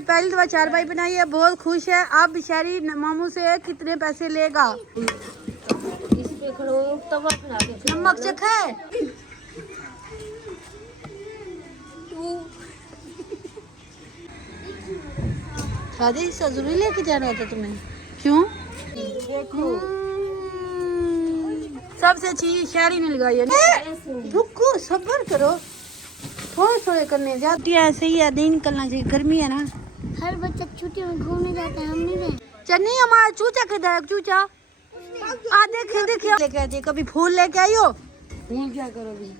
पहली दफा चारपाई बनाई है, बहुत खुश है। अब बेचारी मामू से कितने पैसे लेगा? नमक चखा है? शादी सजूरी लेके जाना था तुम्हें, क्यों? सबसे अच्छी शायरी ने लगाई है। रुको सब्र करो, थोड़े थोड़े करने जाती है। ऐसे ही है, नहीं निकलना चाहिए, गर्मी है ना। हर बच्चा छुट्टी में घूमने जाता है, हम नहीं गए। चन्नी हमारा चूचा किधर है? चूचा आ देखे देखे लेके आती। कभी फूल लेके आई हो? फूल क्या करोगे?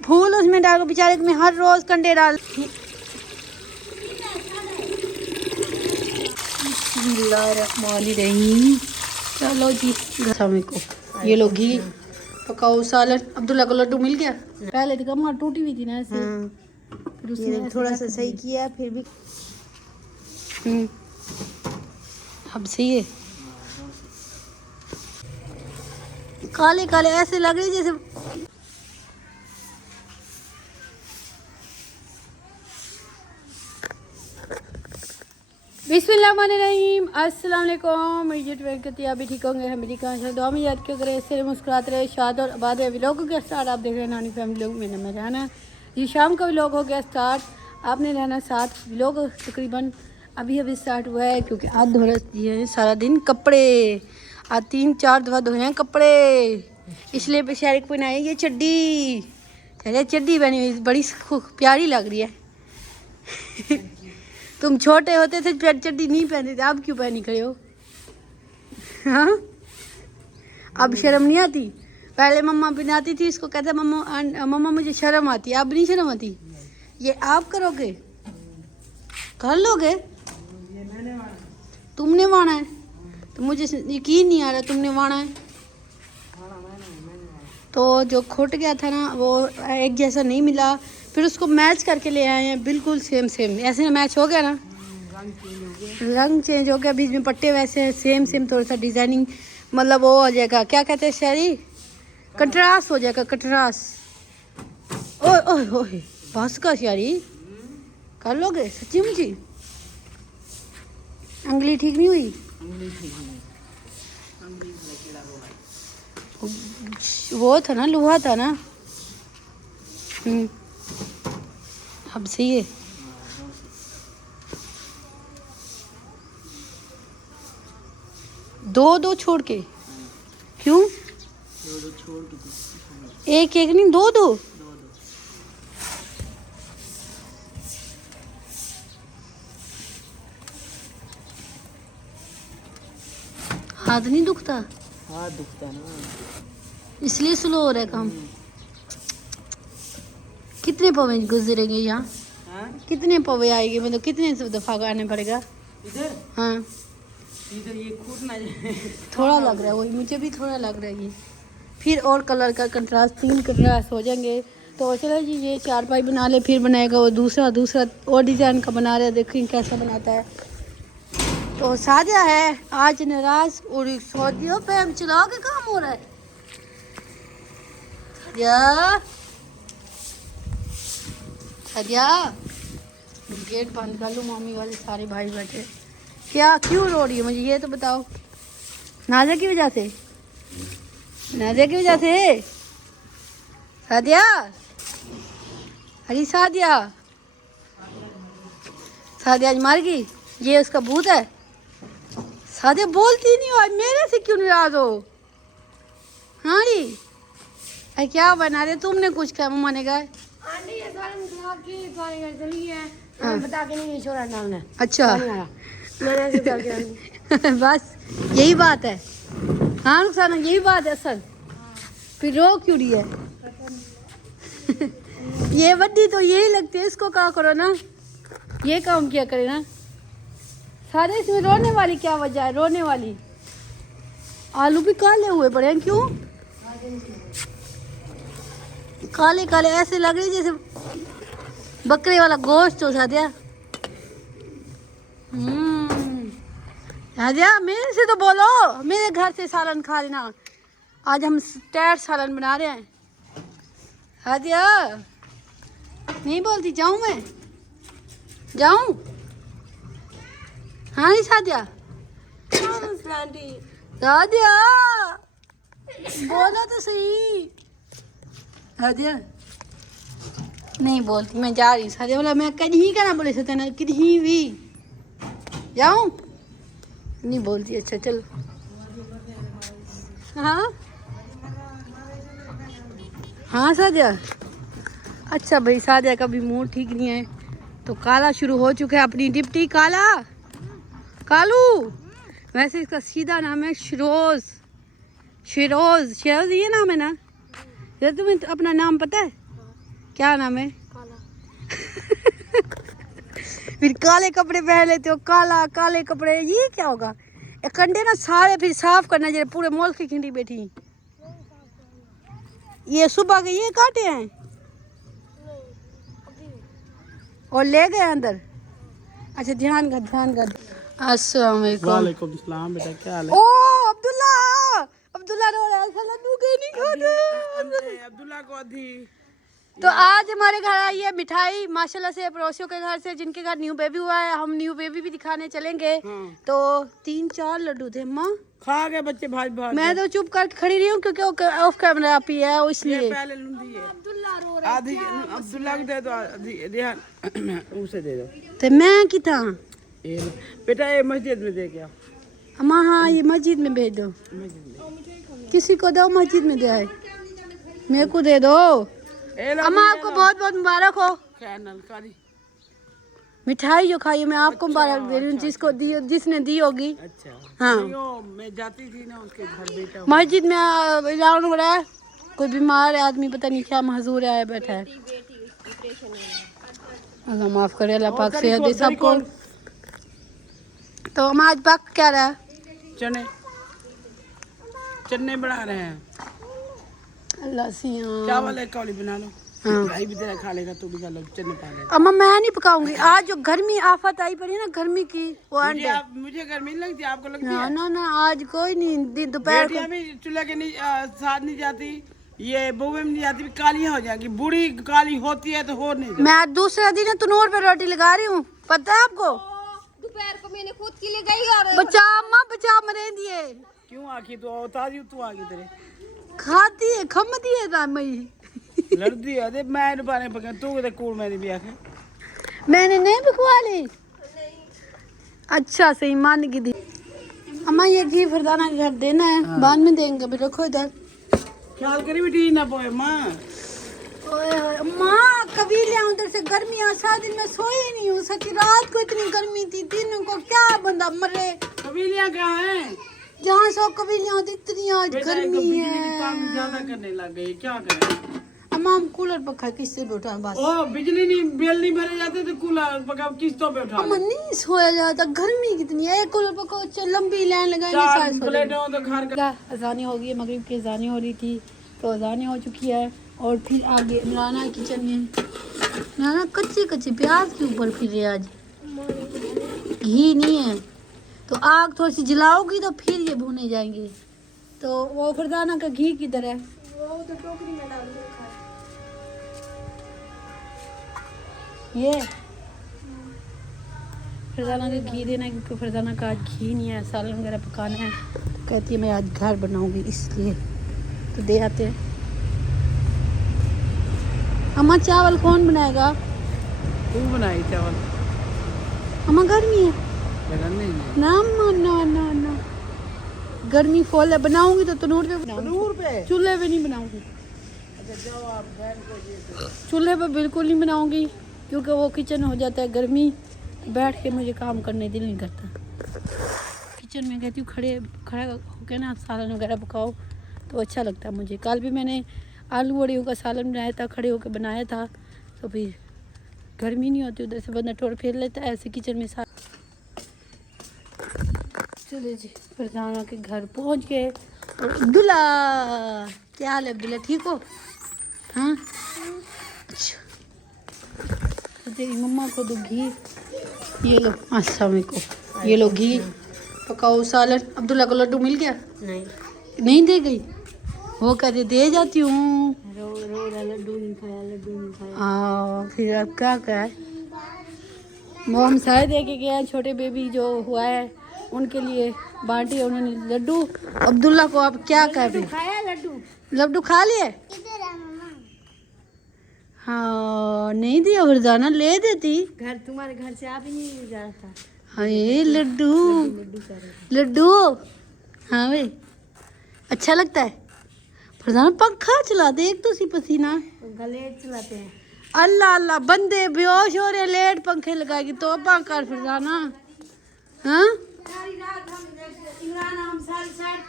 फूल उसमें डालो, बेचारे में हर रोज कंडे डाल। बिस्मिल्लाहिर्रहमानिर्रहीम। चलो जी, को ये लो घी पकाओ सालन। अब्दुल्ला को लड्डू मिल गया। पहले तो कमर टूटी हुई थी ना ऐसे, फिर उसने थोड़ा सा सही किया, फिर भी अब सही है। काले काले ऐसे लग रहे जैसे बिस्मिल्लाहिर्रहमानिर्रहीम। अस्सलाम वालेकुम। आप भी ठीक होंगे, हम भी ठीक हैं। दुआ में याद क्यों करें, इससे मुस्कुराते रहे, शाद और आबाद रहे। व्लॉग के स्टार्ट आप देख रहे हैं नानी फैमिली लोग, मेरे में रहना ये शाम का व्लॉग हो गया स्टार्ट। आपने रहना साथ। व्लॉग तकरीबन अभी अभी स्टार्ट हुआ है, क्योंकि आज धो रहे हैं सारा दिन कपड़े। आज 3-4 दफ़ा धोए हैं कपड़े, इसलिए बेचारे को बनाई ये चड्डी। चड्डी बनी हुई बड़ी प्यारी लग रही है। तुम छोटे होते थे चड्डी नहीं पहनते थे, अब क्यों पहनी खड़े हो? हाँ, अब शर्म नहीं आती? पहले मम्मा बनाती थी, इसको कहता मम्मा मुझे शर्म आती है। अब नहीं शर्म आती? ये आप करोगे? कर लोगे? तुमने वाना है तो मुझे यकीन नहीं आ रहा तुमने वाना है। तो जो खुट गया था ना, वो एक जैसा नहीं मिला, फिर उसको मैच करके ले आए हैं, बिल्कुल सेम सेम। ऐसे ना मैच हो गया ना, रंग चेंज हो गया, बीच में पट्टे वैसे हैं, सेम सेम। थोड़ा सा डिजाइनिंग मतलब वो हो जाएगा, क्या कहते हैं शायरी, कंट्रास्ट हो जाएगा, कंट्रास्ट। ओए ओए ओए, बस का शायरी कर लोगे सच्ची मुझी? अंगली ठीक नहीं हुई? वो था ना, लोहा था ना। अब सही है। दो छोड़ के क्यों? दो छोड़ के, एक एक नहीं, दो। हाथ नहीं दुखता? हाथ दुखता ना, इसलिए स्लो हो रहा है काम। कितने पवे गुजरेंगे यहाँ? कितने पवे आएंगे? मतलब कितने दफा आने पड़ेगा इधर? हाँ, इधर ये खूट ना जाए। थोड़ा लग रहा है, वही मुझे भी थोड़ा लग रहा है। ये फिर और कलर का कंट्रास्ट, 3 कंट्रास्ट हो जाएंगे। तो चलो जी, ये चारपाई बना ले, फिर बनाएगा वो दूसरा और डिज़ाइन का बना रहा है, देखेंगे कैसा बनाता है। तो सादिया है आज नाराज, और सऊदियों पे हम चला के काम हो रहा है। सादिया गेट बंद कर लो, मम्मी वाले सारे भाई बैठे। क्या क्यों रो रही है मुझे ये तो बताओ? नाज़िया की वजह से? नाज़िया की वजह से? सादिया, अरे सादिया, सादिया आज मर गई। ये उसका भूत है। सादिया बोलती नहीं हो, आज मेरे से क्यों नाराज हो? हाँ री, अरे क्या बना रहे तुमने? कुछ कहा मम्मा ने कहा? आंटी ये सालन खराब की सारी घर चली है, हमें बता के नहीं छोड़ा डालना। अच्छा, मैंने ऐसे डाल के बस यही बात है। हाँ रुखसाना, यही बात है असल। फिर रो क्यों रही है? ये बड्डी तो यही लगती है, इसको क्या करो ना, ये काम किया करे ना। सारे इसमें रोने वाली क्या वजह है? रोने वाली आलू भी काले हुए पड़े हैं, क्यों काले काले ऐसे लग रहे जैसे बकरे वाला गोश्त हो। सादिया, सादिया मेरे से तो बोलो, मेरे घर से सालन खा लेना। आज हम टैट सालन बना रहे हैं। सादिया नहीं बोलती, जाऊं मैं? जाऊं? हाँ नहीं सादिया, सादिया बोला तो सही। सादिया नहीं बोलती, मैं जा रही। सादिया बोला मैं कहीं का ना बोले सकते ना, कहीं भी जाऊं, नहीं बोलती। अच्छा चलो। हाँ हाँ सादिया। अच्छा भाई, सादिया का भी मूड ठीक नहीं है, तो काला शुरू हो चुका है अपनी डिप्टी। काला, कालू, वैसे इसका सीधा नाम है शिरोज। शिरोज, शिरोज ये नाम है ना? ये तुम्हें अपना नाम पता है? क्या नाम है? फिर काले कपड़े पहन लेते हो, काला, काले कपड़े, ये क्या होगा? ये कंडे ना सारे फिर साफ करना चाहिए, पूरे मॉल की खिंडी बैठी। ये सुबह के ये काटे हैं और ले गए अंदर। अच्छा ध्यान कर, ध्यान कर। अस्सलाम वालेकुम सलाम बेटा, क्या हाल है? ओ अब्दुल्ला, अब्दुल्ला रो रहा है, लड्डू के नहीं खाते अब्दुल्ला को अधी। तो आज हमारे घर आई है मिठाई माशाल्लाह से, पड़ोसियों के घर से, जिनके घर न्यू बेबी हुआ है। हम न्यू बेबी भी दिखाने चलेंगे। तो 3-4 लड्डू थे माँ, खा गए बच्चे भाग भाग। मैं तो चुप कर खड़ी रही हूँ क्योंकि ऑफ कैमरा पी है, इसलिए। अब्दुल्ला रो रहा है, आधी अब्दुल्ला को दे दो, आधी उसे दे दो। तो मैं कितना बेटा ये मस्जिद में दे गया। अम्मा हाँ ये मस्जिद में भेज दो, किसी को दो, मस्जिद में दे आए, मेरे को दे दो। अम्मा आपको बहुत बहुत मुबारक हो मिठाई जो खाई, मैं आपको मुबारक दे रही हूँ, जिसको दी, जिसने दी होगी। अच्छा हाँ, मैं जाती थी ना उसके घर, बेटा मस्जिद में ऐलान हो रहा है, कोई बीमार आदमी पता नहीं क्या महजूर आया बैठा है। अल्लाह माफ करे, अल्लाह पाक सेहत दे सबको। तो हम आज पक क्या रहा है? चने, चने बना रहे हैं। अल्लाह सियां चावल एक कौली बना लो। हाँ। भाई भी तेरा खा लेगा, तू भी खा लो, चने पा ले। अम्मा मैं नहीं पकाऊंगी आज, जो गर्मी आफत आई पड़ी है ना गर्मी की, वो मुझे गर्मी लगती है, आपको लगती है? ना ना आज कोई नहीं, दोपहर को चूल्हे के साथ नहीं जाती, ये बहुए में नहीं जाती, कालियां हो जाएगी, बूढ़ी काली होती है तो हो नहीं। मैं दूसरा दिन तनूर पे रोटी लगा रही हूँ, पता है आपको? दोपहर को मैंने खुद के लिए गई और बचा अम्मा बचा मरे दिए। क्यों आखी तू ताजी, तू आ गई तेरे खाती है, खमती है ना मई लड़ती है। अरे मैं ने पाने पका, तू के कूड़ में भी आके मैंने नहीं पकवा ली। अच्छा सही मान की थी। अम्मा ये घी फरदाना के घर देना है। हाँ। बाद में देंगे, भी रखो इधर, ख्याल करी बेटी ना पोए माँ। ओए माँ कभी ले उधर से गर्मी आ, सारा दिन मैं सोई नहीं हूँ सच्ची, रात को इतनी गर्मी थी, दिन को क्या बंदा मरे। कबीलियाँ कहाँ हैं? जहाँ सौ कबीलियाँ होती इतनी आज गर्मी है, ज्यादा करने लग गई, क्या करें? अम्मा हम कूलर पक्का किस्से पे उठा बस। ओ बिजली नहीं, बिल नहीं भरे जाते तो कूलर पक्का किस्तों पे उठा। अम्मा नहीं सोया जाता, गर्मी कितनी है, कूलर पक्का लंबी लाइन लगाएंगे सारे प्लेटों तो घर का। अजानी हो गई, मगरिब की अजानी हो रही थी, तो अजानी हो चुकी है। और फिर आगे नाना किचन में, नाना कच्चे कच्चे प्याज के ऊपर फिर रहे आज, घी नहीं है तो आग थोड़ी सी जलाओगी तो फिर ये भुने जाएंगे। तो वो फरदाना का घी किधर है? वो तो टोकरी में डाल रखा है। ये फरदाना का घी देना है, क्योंकि फरदाना का आज घी नहीं है, सालन वगैरह पकाना है। कहती है मैं आज घर बनाऊंगी इसलिए, तो दे आते हैं। अम्मा चावल कौन बनाएगा? तू बनाई चावल। अम्मा गर्मी है ना, ना ना ना गर्मी फुल है, बनाऊंगी तो तनूर पे बनाऊंगी, चूल्हे पे नहीं बनाऊंगी। अच्छा जाओ आप बहन को, चूल्हे पे बिल्कुल नहीं बनाऊंगी, क्योंकि वो किचन हो जाता है गर्मी, बैठ के मुझे काम करने दिल नहीं करता। किचन में कहती हूँ खड़ा होकर ना सालन वगैरह पकाओ तो अच्छा लगता है मुझे। कल भी मैंने आलू वड़ियों का सालन बनाया था, खड़े होकर बनाया था, तो फिर गर्मी नहीं होती, उधर से बंदा टोर फेर लेता है, ऐसे किचन में साथ। चले जी फरदाना के घर पहुंच गए। और अब्दुल्ला क्या हाल है? अब्दुल्ला ठीक हो? हाँ अच्छा, तो तेरी मम्मा को दो घी, ये लो। अस्सलाम वालेकुम, ये लो घी, पकाओ सालन। अब्दुल्ला को लड्डू मिल गया? नहीं दे गई, वो कहते दे जाती हूँ, रो लड्डू नहीं खाया, लड्डू नहीं खाया। हाँ फिर अब क्या कहे? वो हम सारे दे के गए हैं, छोटे बेबी जो हुआ है उनके लिए बांटे उन्होंने लड्डू। अब्दुल्ला को आप क्या कर रहे? खाया लड्डू? लड्डू खा लिए? हाँ नहीं दिया फरजाना, ले देती। घर तुम्हारे घर से आप ही नहीं जा रहा था। हाय लड्डू लड्डू। हाँ भाई अच्छा लगता है। फरजाना पंखा चला दे, एक तो सी पसीना। पंखा लेट चलाते हैं। अल्लाह अल्लाह, बंदे बेहोश हो रहे, लेट पंखे लगाएगी तो कर फरजाना। हाँ सारी रात हम सारी साइड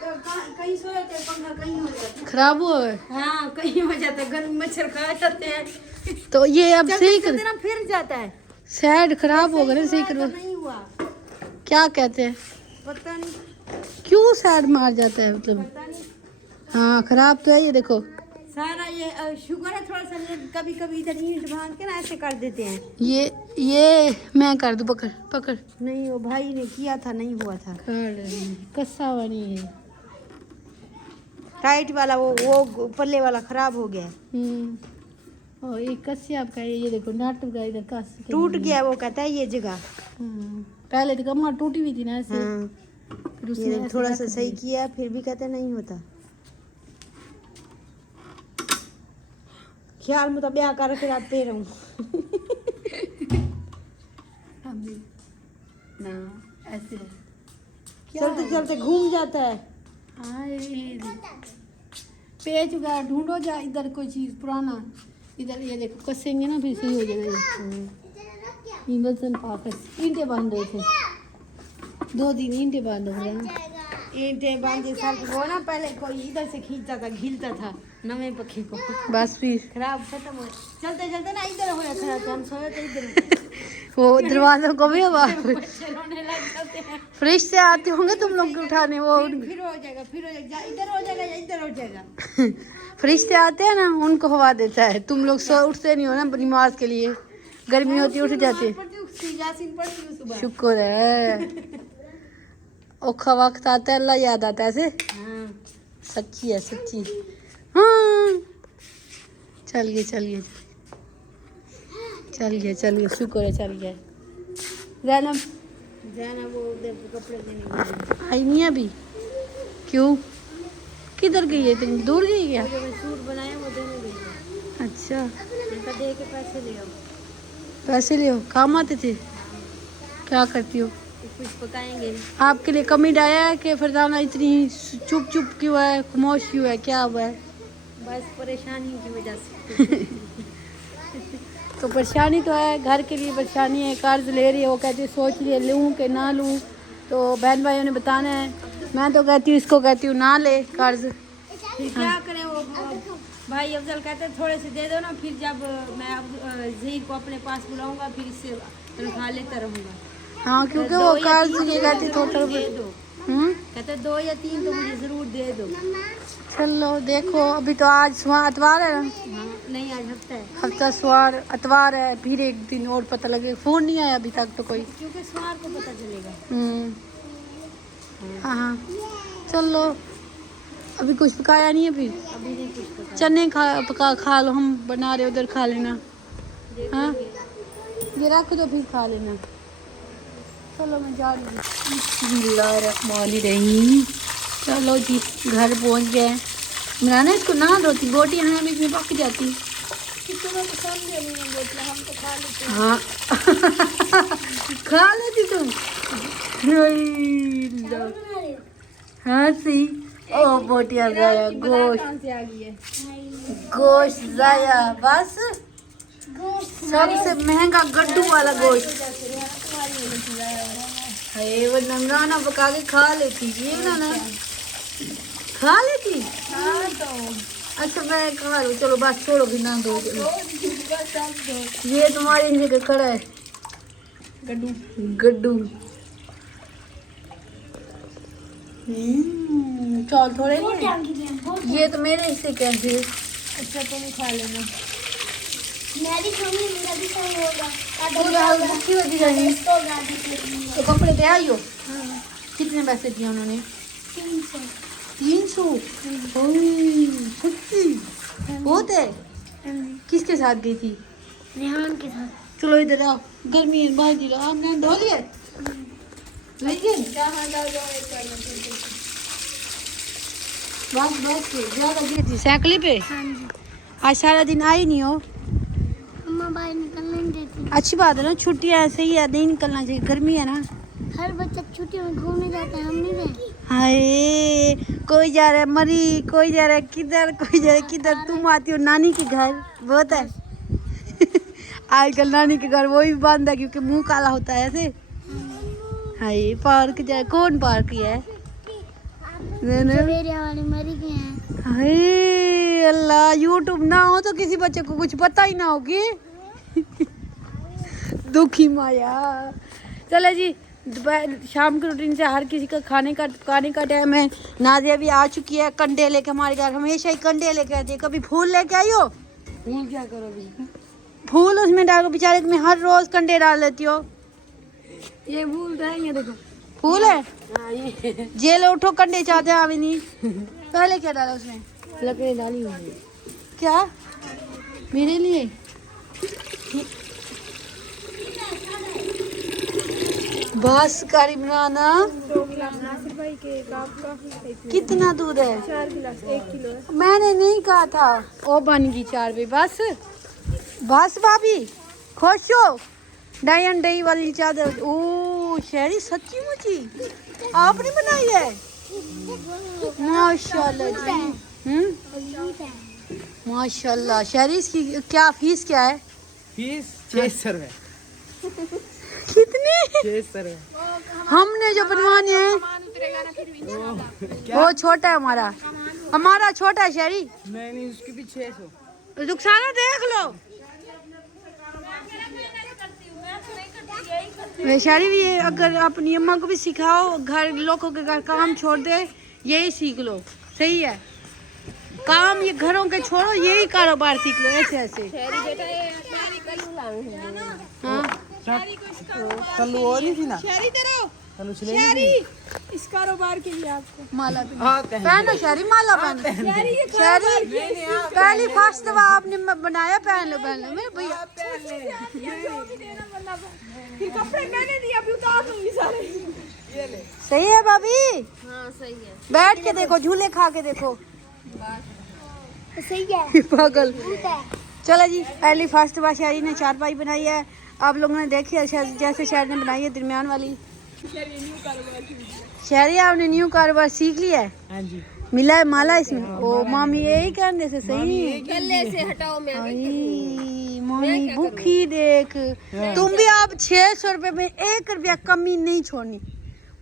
कहीं सोए थे, पंखा कहीं हो जाता। खराब हुआ है। हाँ कहीं हो जाता है, गर्म मच्छर खा जाते हैं। तो ये अब सही कर, ना फिर जाता है। साइड खराब हो गया ना, सही करो। नहीं हुआ, क्या कहते हैं, पता नहीं क्यों साइड मार जाता है मतलब। पता नहीं। हाँ खराब तो है ये, देखो सारा ये शुगर है थोड़ा सा, कभी कभी इधर ईंट बांध के ना ऐसे कर देते हैं। ये मैं कर दूं, पकड़ पकड़। नहीं वो भाई ने किया था, नहीं हुआ था। कस्सा वाली है, टाइट वाला वो पल्ले वाला खराब हो गया। और ये कस्से आपका ये देखो नाटक का इधर कस टूट गया, वो कहता है ये जगह। पहले तो कमर टूटी हुई थी ना ऐसे। हाँ। फिर उसने ये थोड़ा सा सही किया, फिर भी कहते नहीं होता। ख्याल में तो ब्याह कर रखे रात पे रहूं। ना ऐसे चलते चलते घूम जाता है। पेच वगैरह ढूंढो जा, इधर कोई चीज पुराना, इधर ये देखो कसेंगे ना फिर सही हो जाएगा। ये वजन पाकस ईंटें बांध रहे थे, 2 दिन ईंटें बांध रहे हैं। ईंटें बांधे साल वो ना, पहले कोई इधर से खींचता था, घिलता था नवे पक्षी को। बस फिर खराब खत्म हो, चलते चलते ना इधर हो जाता है। हम सोए तो इधर वो दरवाजों को भी हवा बच्चे रोने लग जाते हैं। फ्रिज से आते होंगे तुम लोग उठाने, वो फिर हो जाएगा, फिर हो जाएगा, इधर हो जाएगा या इधर हो जाएगा। फ्रिज से आते हैं ना, उनको हवा देता है। तुम लोग सो उठते नहीं हो ना नमाज के लिए, गर्मी होती है उठ जाते। शुक्र है, औखा वक्त आता है अल्लाह याद आता है ऐसे। हाँ। सच्ची है सच्ची। हाँ चलिए चलिए चलिए चलिए, शुक्र है चल गया। जैनब जाना वो उधर कपड़े देने गई। आई नहीं अभी? क्यों, किधर गई है, तुम दूर गई क्या? जो मैं सूट बनाया वो देने गई। अच्छा उनका दे के पैसे ले आओ। पैसे ले हो, काम आते थे? क्या करती हो? कुछ पकाएंगे। आपके लिए कमी आया है कि फरजाना इतनी चुप चुप क्यों है, खामोश क्यों है, क्या हुआ है? बस परेशानी की वजह से। तो परेशानी तो है, घर के लिए परेशानी है। कर्ज ले रही है, वो कहती है सोच रही है लूँ कि ना लूँ, तो बहन भाइयों ने बताना है। मैं तो कहती हूँ, इसको कहती हूँ ना ले कर्ज। फिर क्या करें, वो भाई अफजल कहते हैं थोड़े से दे दो ना, फिर जब मैं अब ज़हीर को अपने पास बुलाऊंगा फिर इससे तनख्वाह लेता रहूँगा। हाँ क्योंकि वो कर्ज ये कहती थोड़ा दे दो, कहते 2 या 3 तो मुझे ज़रूर दे दो। चलो देखो, अभी तो आज सुबह अतवार है ना। हाँ नहीं आज हफ्ता है। हफ्ता सवार अतवार है, फिर एक दिन और पता लगे। फोन नहीं आया अभी तक तो कोई। क्योंकि सोमवार को पता चलेगा। हाँ हाँ चलो, अभी कुछ पकाया नहीं है फिर? अभी नहीं कुछ पता। चने खा लो, हम बना रहे उधर खा लेना। हाँ ये रख दो फिर खा लेना। चलो मैं जा रही हूँ। बिस्मिल्लाहिर्रहमानिर्रहीम। चलो जी घर पहुँच गए। बनाना इसको ना रोटी, बोटी हमें बीच में पक जाती। हम तो खा लेते हैं। हाँ खा लेती तुम? हाँ सी ओ बोटिया जाया, गोश्त कहाँ से आ गई है? गोश्त जाया, बस सबसे महंगा गड्ढू वाला गोश्त है। वो नंगाना पका के खा लेती, ये ना खा लेती। अच्छा मैं खा लूँ, चलो बस छोड़ो भी ना दो। ये तुम्हारी जगह खड़ा है गड्ढू। गड्ढू। चौल थोड़े नहीं, ये तो मेरे हिस्से कैसे। अच्छा तुम खा लेना। मैं भी खाऊंगी, मेरा भी सही होगा। पूरा भूखी होती जाएगी। तो कपड़े दे आई हो? कितने पैसे दिए उन्होंने? 300। सच्ची बहुत है। किसके साथ गई थी? रेहान के साथ। चलो इधर आओ, गर्मी है बाहर जी लो। आपने धो लिए बस बस ज्यादा गिरती साइकिल पे। हाँ जी। आज सारा दिन आई नहीं हो। अम्मा बाहर निकलने नहीं देती। अच्छी बात है ना, छुट्टियाँ ऐसे ही है, नहीं निकलना चाहिए, गर्मी है ना। हर बच्चा छुट्टी में घूमने जाता है, हम नहीं गए। हाय कोई जा रहा है मरी, कोई जा रहा है किधर, कोई जा रहा है किधर। तुम आती हो नानी के घर, बहुत है। आजकल नानी के घर वो भी बंद है क्योंकि मुंह काला होता है ऐसे। हाय पार्क जाए, कौन पार्क है? जवेरिया वाली मरी गए हैं। हाय अल्लाह, यूट्यूब ना हो तो किसी बच्चे को कुछ पता ही ना होगी। दुखी माया। चले जी, दोपहर शाम की रूटीन से हर किसी का खाने का टाइम है। नादिया भी आ चुकी है कंडे लेके हमारे घर, हमेशा ही कंडे लेके आती है। कभी फूल लेके आई हो? फूल क्या करोगी? फूल उसमें डालो, बेचारे में हर रोज कंडे डाल लेती हो। ये फूल तो है, ये देखो फूल है, हाँ ये जेल उठो कंडे चाहते हैं अभी नहीं। पहले क्या डाला उसमें? लकड़ी डाली हुई है। क्या मेरे लिए? बस कारी बनाना। 2 गिलास नासिर भाई के कप का। कितना दूध है? 4 गिलास 1 किलो है। मैंने नहीं कहा था। ओ बन गई 4 बजे। बस बस भाभी खुश हो? डाई एंड डाई वाली चादर। ओ शहरी सच्ची मुची आपने बनाई है? माशाल्लाह जी। माशाल्लाह। शहरी इसकी क्या फीस क्या है? फीस 600 रुपए। कितनी? 600 रुपए। हमने जो बनवाने हैं वो छोटा है, हमारा छोटा है शहरी। नहीं उसकी भी 600। रुखसाना देख लो, वैशाली भी ये अगर अपनी अम्मा को भी सिखाओ, घर लोगों के घर काम छोड़ दे, यही सीख लो। सही है, काम ये घरों के छोड़ो, यही कारोबार सीख लो ऐसे ऐसे। हाँ कल वो नहीं थी ना, कल शहरी इस कारोबार के लिए आपको माला हाँ पहनो, शहरी माला पहनो। शहरी पहली फर्स्ट दफा आपने बनाया, पहन लो मेरे भैया। फिर कपड़े मैंने दिए, अभी उतार दूंगी सारे। सही है भाभी, हाँ सही है। बैठ के देखो, झूले खा के देखो। सही है। पागल। चलो जी, पहली फर्स्ट बार शहरी ने चारपाई बनाई है। आप लोगों ने देखी है जैसे शहरी ने बनाई है दरमियान वाली। शहरी आपने न्यू कारोबार सीख लिया है? हाँ जी। मिला है माला इसमें? ओ मामी यही करने से सही। गले से हटाओ। मैं आई, मामी भूखी देख। तुम भी आप 600 रुपए में 1 रुपया कमी नहीं छोड़नी,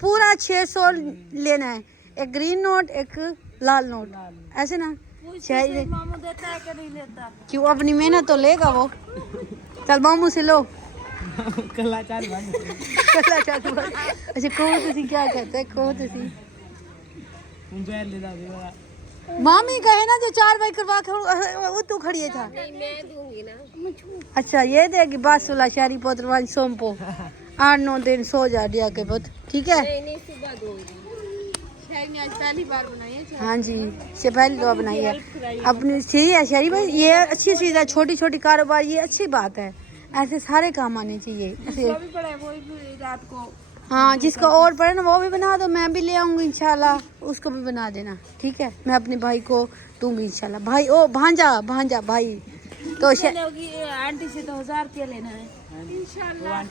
पूरा 600 लेना है। एक ग्रीन नोट, एक लाल नोट, ऐसे ना। शहरी मामू देता है कि नहीं देता? क्यों, अपनी मेहनत तो लेगा वो। चल मामू से लो। कलाचार बन। अच्छा कहो तुसी क्या कहते हैं, कहो तुसी। मोबाइल ले दा। मामी कहे ना जो 4 बाई करवा के वो तू खड़ी था। नहीं मैं दूंगी ना। अच्छा ये देगी बस वाला शहरी पुत्र वाली सोमपो 8-9 दिन सो जा दिया के पुत, ठीक है? नहीं सुबह दूंगी। शहरी ने आज पहली बार बनाई है। हाँ जी, से पहली दवा बनाई है अपनी। सही है शहरी भाई, ये अच्छी चीज़ है, छोटी छोटी कारोबार, ये अच्छी बात है। ऐसे सारे काम आने चाहिए ऐसे। भी पड़ा वो भी रात को। हाँ जिसका और पड़े ना वो भी बना दो, मैं भी ले आऊँगी इंशाल्लाह, उसको भी बना देना, ठीक है? मैं अपने भाई को दूंगी इंशाल्लाह। भाई ओ भांजा भाई तो आंटी से तो 1000 रुपया लेना है इंशाल्लाह।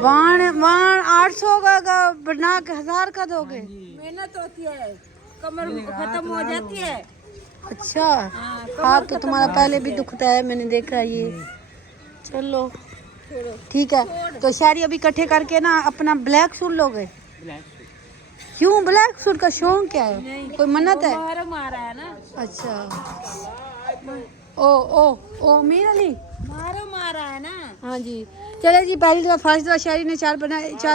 वाण 800 का बना के 1000 का दोगे? मेहनत होती है, कमर खत्म हो जाती है। अच्छा हाथ तो तुम्हारा पहले भी दुखता है, मैंने देखा है ये। चलो ठीक है, तो शहरी अभी इकट्ठे करके ना अपना ब्लैक सूट लोगे? क्यों, ब्लैक सूट का शौक क्या है, कोई मन्नत है? मारा है ना। अच्छा ओ मीर अली मारा है ना। हाँ जी। चले जी, पहली दफा फर्स्ट दफा शहरी ने 4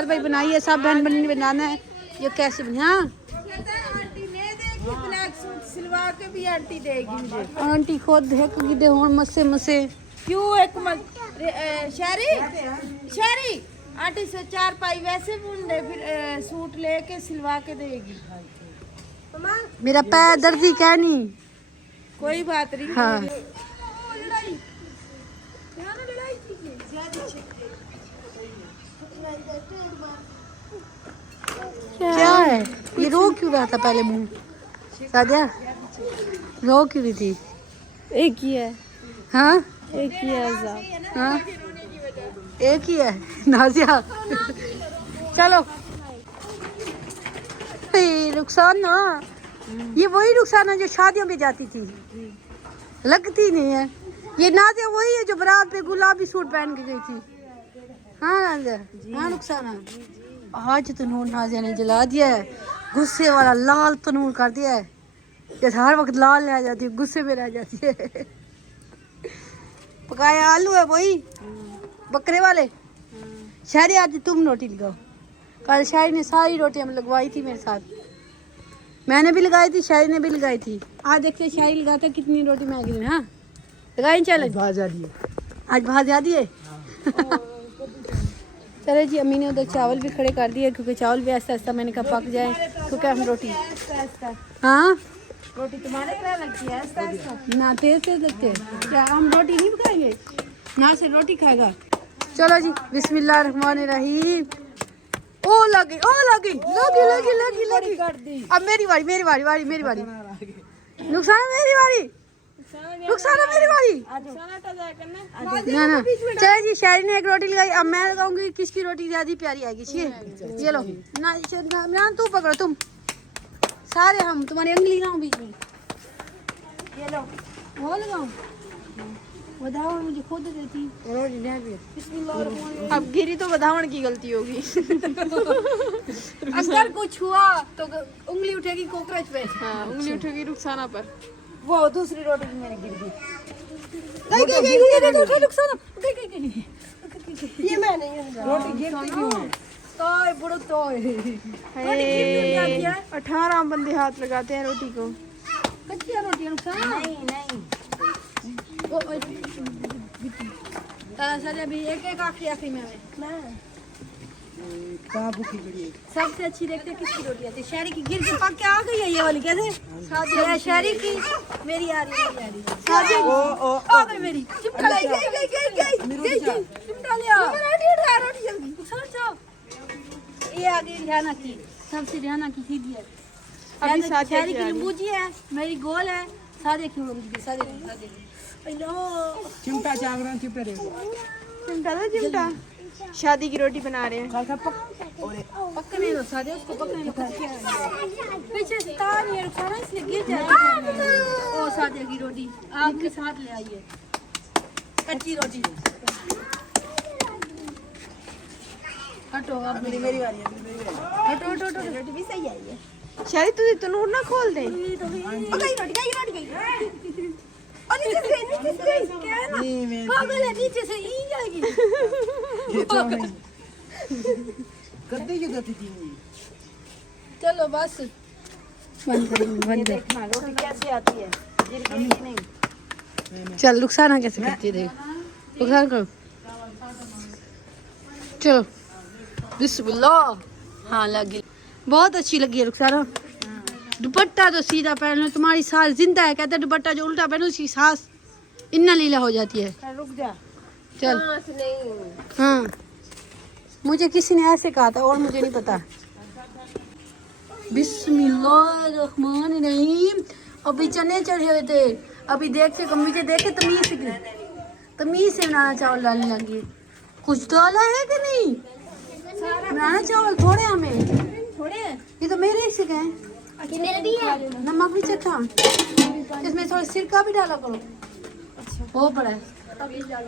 बाई बनाई है, सब बहन बहन बनाना है। ये कैसे बनी? हाँ आंटी ने देखी ब्लैक सूट सिलवा के भी आंटी देगी मुझे। आंटी खुद देख दे हों मसे क्यों एक शहरी आंटी से 4 पाई वैसे बुन दे, फिर सूट लेके सिलवा के देगी। मेरा पैर दर्दी कहनी। कोई बात नहीं। हाँ क्या है ये? रो क्यों रहा था पहले मुंह? सादिया रो क्यों रही थी? एक ही है, हाँ एक ही है साहब। हाँ एक ही है नाजिया। चलो रुखसान ना, ये वही रुखसान है जो शादियों में जाती थी, लगती नहीं है। ये नाजिया वही है जो बारात पे गुलाबी सूट पहन के गई थी। हाँ नाजिया, हाँ रुखसाना। आज तनूर नाजिया ने जला दिया है, गुस्से वाला लाल तनूर कर दिया है। जैसे हर वक्त लाल रह जाती है, गुस्से में रह जाती है। पकाया आलू है वही बकरे वाले। शायरी आज तुम रोटी लगाओ। कल शायरी ने सारी रोटियां लगवाई थी मेरे साथ, मैंने भी लगाई थी, शायरी ने भी लगाई थी। आज देखते शायरी लगाता कितनी रोटी मैं गिरी। हाँ लगाई चैलेंज। आज भात ज्यादा है। चलो जी, अम्मी ने उधर चावल भी खड़े कर दिए क्योंकि चावल भी ऐसा ऐसा मैंने कहा पक जाए, क्योंकि हम रोटी। हाँ रोटी तुम्हारे क्या लगती है? ना तेज तेज लगते हैं क्या? हम रोटी नहीं खाएंगे ना, से रोटी खाएगा। चलो जी बिस्मिल्लाहिर्रहमानिर्रहीम। ओ लगी लगी लगी लगी लगी लगी कर दी। अब मेरी बारी मेरी बारी बारी मेरी बारी। नुकसान मेरी बारी, नुकसान मेरी बारी। ना ना चलो जी, शायरी ने एक रोटी लगाई, अब मैं लगाऊंगी। किसकी रोटी ज्यादा प्यारी आएगी? ये लो ना तू पकड़ो, तुम सारे हम तुम्हारी उंगली लगाऊं बीच में। ये लो वो लगाऊं, बताओ मुझे खुद देती। अब गिरी तो बधावन की गलती होगी। अगर कुछ हुआ तो उंगली उठेगी कोकरोच पे। हाँ उंगली उठेगी रुखसाना पर। वो दूसरी रोटी भी मेरी गिर गई। ये मैं नहीं रोटी गिरती क्यों है? तोय बुड़ो तोय। 18 बंदे हाथ लगाते हैं रोटी को। कच्ची रोटी नुकसान नहीं नहीं, अभी एक एक आखिरी में सबसे अच्छी देखते हैं किसकी रोटी आती है। शहरी की गिर के पक के आ गई है ये वाली, कैसे शहरी की मेरी आ रही आ गई मेरी। चिमटा ले चिमटा ले रोटी जल्दी जाओ। ये आ गई रिहाना की, सबसे रिहाना की सीधी है। अभी शहरी की बूजी है, मेरी गोल है, सादे की सादे चिमटा जागरण चिमटा रे। चिमटा दो चिमटा। शादी की रोटी बना रहे हैं। पकने दो सादे, उसको पकने दो। पीछे तार ये रुखसाना इसलिए गिर जाती है। ओ सादे की रोटी आपके साथ ले आइए, कच्ची रोटी। हटो अब मेरी बारी है। हटो हटो हटो, रोटी भी सही आई है। शायद तुझे तनूर ना खोल दे। गई रोटी और नीचे से क्या है ना, पागल है, नीचे से ई जाएगी। चलो बस बंद कर। रोटी कैसे आती है? गिर गई कि नहीं? चल रुखसाना कैसे करती है देख, रुखसाना करो। चलो बिस्मिल्लाह। हाँ लगी, बहुत अच्छी लगी है रुखसाना। दुपट्टा तो सीधा पहन लो, तुम्हारी सास जिंदा है। कहते दुपट्टा जो उल्टा पहनो उसकी सास इन्ना लीला हो जाती है। रुक जा। चल हाँ, मुझे किसी ने ऐसे कहा था और मुझे नहीं पता। बिस्मिल्लाहिर्रहमानिर्रहीम। अभी चने चढ़े हुए थे, अभी देखते मुझे देखे तमीज से बनाना चावल डालने लगी। कुछ डाला है कि नहीं? बनाना चावल थोड़े हमें थोड़े, ये तो मेरे से गए। मेरा भी है। नमक भी चखा, इसमें थोड़ा सिरका भी डाला करो। वो पड़ा है।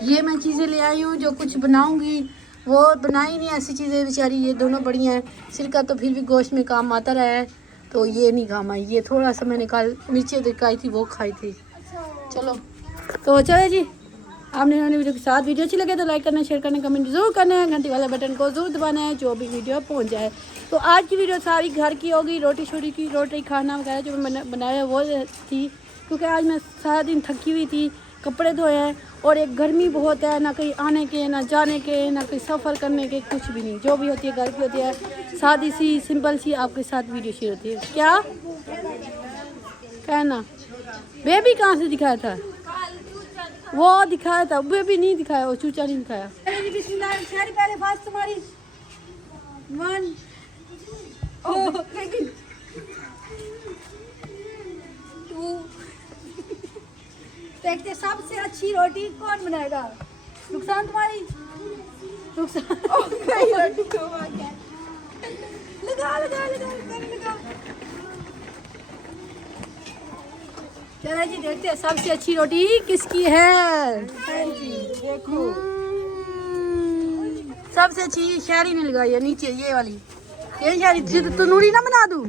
ये मैं चीज़ें ले आई हूँ जो कुछ बनाऊंगी, वो बनाई नहीं ऐसी चीज़ें बेचारी। ये दोनों बढ़िया हैं। सिरका तो फिर भी गोश्त में काम आता रहा है, तो ये नहीं काम आई। ये थोड़ा सा मैंने कल मिर्ची दिखाई थी, वो खाई थी। चलो तो चलो जी, आपने इन्होंने वीडियो के साथ वीडियो अच्छी लगे तो लाइक करना, शेयर करना, कमेंट जरूर करना है, घंटी वाला बटन को जरूर दबाना है जो भी वीडियो पहुंच जाए। तो आज की वीडियो सारी घर की होगी, रोटी खाना वगैरह जो मैंने बनाया वो थी, क्योंकि आज मैं सारा दिन थकी हुई थी, कपड़े धोए हैं और एक गर्मी बहुत है, ना कहीं आने के, ना जाने के, ना कहीं सफ़र करने के, कुछ भी नहीं। जो भी होती है घर की होती है, सादी सी सिंपल सी आपके साथ वीडियो शेयर होती है। क्या कहना बेबी कहाँ से दिखाया था? वो दिखाया था, वो भी नहीं दिखाया, वो चूचा नहीं दिखाया। बिस्मिल्लाह, शहरी पहले फास्ट तुम्हारी 1 2। देखते सबसे अच्छी रोटी कौन बनाएगा? नुकसान तुम्हारी, नुकसान लगा लगा लगा लगा। चलो जी देखते हैं सबसे अच्छी रोटी किसकी है। देखो सबसे अच्छी शहरी ने लगाई है नीचे, ये वाली, ये शहरी तंदूरी ना बना दूं।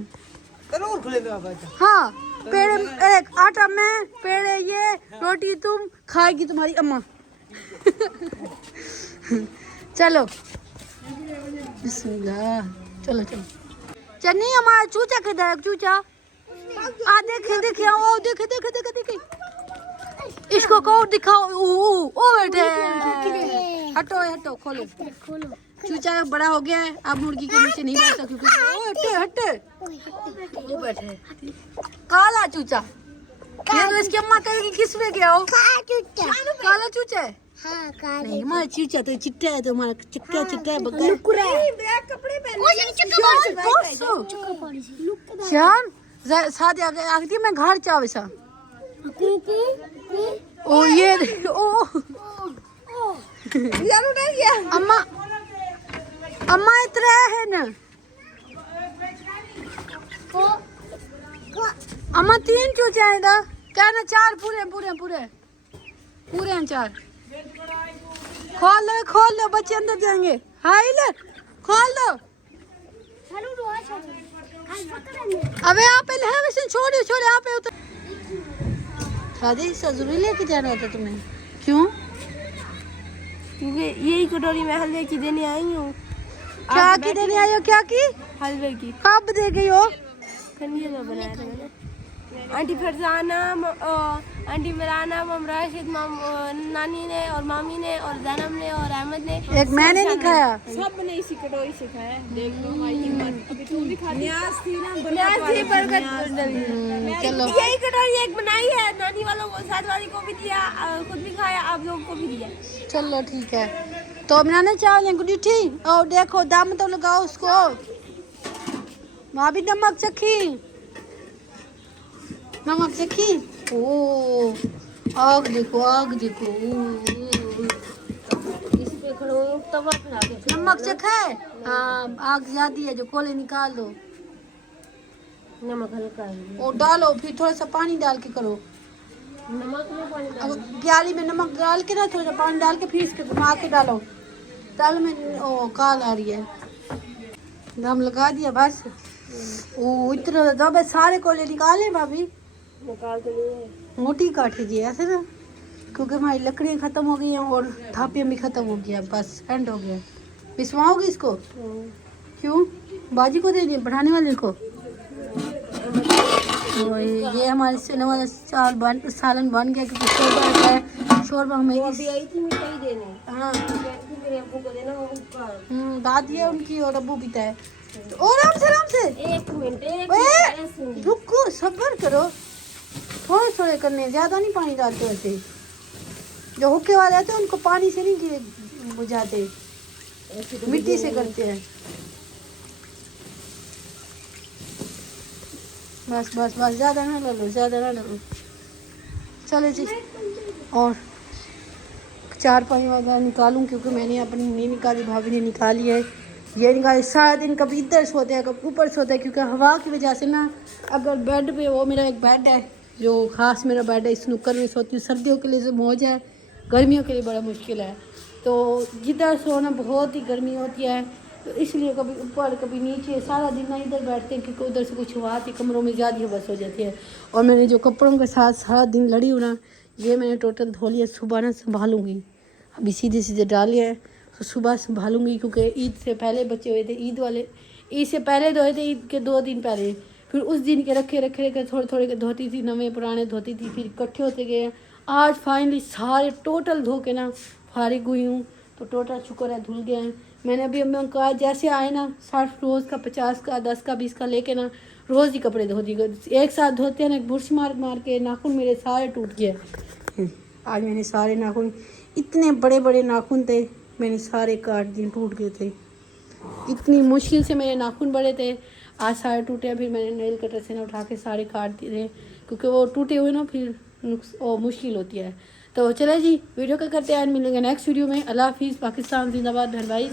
जरूर खुले दो आप। हाँ, पेड़े एक आटा मैं, पेड़े ये, रोटी तुम, खाएगी तुम्हारी अम्मा। चलो बिस्मिल्लाह, चलो चलो। चन्नी हमारा चूचा किधर है? चूचा आ देखे देखे, ओ देखे देखे देखे देखे, इसको को दिखाओ। ओ बैठे, हटो हटो, खोलो खोलो। चूचा बड़ा हो गया है, अब मुर्गी के नीचे नहीं बैठता क्योंकि ओ हटे हटे, वो बैठे काला चूचा। ये तो इसकी अम्मा कहेगी किस में गया हो? काला चूचा है। हाँ, काला। नहीं हमारा चूचा तो चिट्टा है, तो हमारा चिट्टा चिट्टा है बगैर कपड़े पहन। शान साथ आगे आगे मैं घर चावे सा। ओ ये ओ यारो नहीं गया। अम्मा अम्मा इतरे है ना अम्मा 3 चूचे हैं इधर, कहना 4 पूरे पूरे पूरे पूरे हैं 4। खोल लो बच्चे अंदर जाएंगे। हाय ले खोल दो। अबे आप पहले है वैसे छोड़िए छोड़िए, आप पे उतर। शादी जरूरी लेके जाना होता तुम्हें, क्यों? क्योंकि यही कटोरी में हलवे की देने आई हूँ। क्या की देने आई हो? क्या की? हलवे की। कब दे गई हो? खमीर में बनाया था मैंने। आंटी फरजाना, आंटी मराना, मम राशिद, नानी ने और मामी ने और जैनब ने और अहमद ने। एक मैंने नहीं खाया। सब ने इसी कटोरी से खाया। देख लो अभी तुम भी खा। न्याज थी ना, न्याज थी बरकत। चलो यही कटोरी एक बनाई है, नानी वालों को, साथ वाली को भी दिया, खुद भी खाया, आप लोगों को भी दिया। चलो ठीक है, तो बनाना चावल गुडी ठीक। और देखो दाम तो लगाओ उसको। वहाँ भी नमक चखी, नमक चखी। ओ आग देखो, आग देखो। इस पे खड़ो तवा पे आके नमक चखा है? हाँ, आग ज्यादा है, जो कोले निकाल दो। नमक हल्का है। और डालो, फिर थोड़ा सा पानी डाल के करो। नमक में पानी डाल। अब प्याली में नमक डाल के ना, थोड़ा सा पानी डाल के फिर इसके घुमा के डालो। दाल में ओ काल आ रही है। दम लगा दिया बस। ओ इतना दबे सारे कोले निकाले भाभी। निकाल के लिए मोटी काट लीजिए ऐसे ना, क्योंकि हमारी लकड़ियाँ ख़त्म हो गई हैं और थापियाँ भी ख़त्म हो गया, बस एंड हो गया। पिसवाओगी इसको? क्यों? बाजी को दे दिए, बढ़ाने वाले को? और ये हमारे सेना वाला सालन बन गया, क्योंकि शोरबा है। शोरबा हमें अभी आई थी मिठाई देने। हाँ मेरे अब्बू को देना, वो उसका दादी है उनकी और अब्बू पिता है। तो आराम से एक मिनट रुको, सब्र करो, थोड़े थोड़े करने, ज़्यादा नहीं पानी डालते। वैसे जो हुक्के वाले आते हैं उनको पानी से नहीं बुझाते, मिट्टी से करते हैं। बस बस बस, ज़्यादा ना लो, ज़्यादा ना लो। चलो जी, और 4-5 वगैरह निकालूं, क्योंकि मैंने अपनी नहीं निकाली, भाभी ने निकाली है। ये निकाली सारा दिन, कभी इधर सोते हैं कभी ऊपर सोते हैं, क्योंकि हवा की वजह से ना, अगर बेड पे, वो मेरा एक बेड है जो ख़ास मेरा बेड है, इस नुक्कड़ में सोती हूँ। सर्दियों के लिए जो मौज है, गर्मियों के लिए बड़ा मुश्किल है। तो जिधर सोना बहुत ही गर्मी होती है, तो इसलिए कभी ऊपर कभी नीचे, सारा दिन ना इधर बैठते हैं, क्योंकि उधर से कुछ हवा आती, कमरों में ज़्यादा हवस हो जाती है। और मैंने जो कपड़ों के साथ सारा दिन लड़ी हूँ ना, ये मैंने टोटल धो लिया। सुबह ना संभालूँगी, अभी सीधे सीधे डाले हैं, तो सुबह संभालूँगी, क्योंकि ईद से पहले बचे हुए थे, ईद वाले ईद से पहले धोए थे, ईद के 2 दिन पहले। फिर उस दिन के रखे थोड़े थोड़े के धोती थी, नवे पुराने धोती थी, फिर इकट्ठे होते गए। आज फाइनली सारे टोटल धो के ना फारिग हुई हूँ, तो टोटल शुक्र है धुल गए हैं। मैंने अभी अम्मी कहा जैसे आए ना, 60 रोज़ का, 50 का, 10 का, 20 का लेके ना रोज़ ही कपड़े धो दिए। एक साथ धोते हैं ना, बुरश मार मार के नाखून मेरे सारे टूट गए। आज मैंने सारे नाखून, इतने बड़े बड़े नाखून थे, मैंने सारे काट दिए, टूट गए थे। इतनी मुश्किल से मेरे नाखून बड़े थे, आज सारे टूटे। फिर मैंने नेल कटर से ना उठा के सारे काट दिए, क्योंकि वो टूटे हुए ना फिर मुश्किल होती है। तो चले जी, वीडियो का करते हैं, मिलेंगे नेक्स्ट वीडियो में। अल्लाह हाफिज़। पाकिस्तान जिंदाबाद। बहन भाई।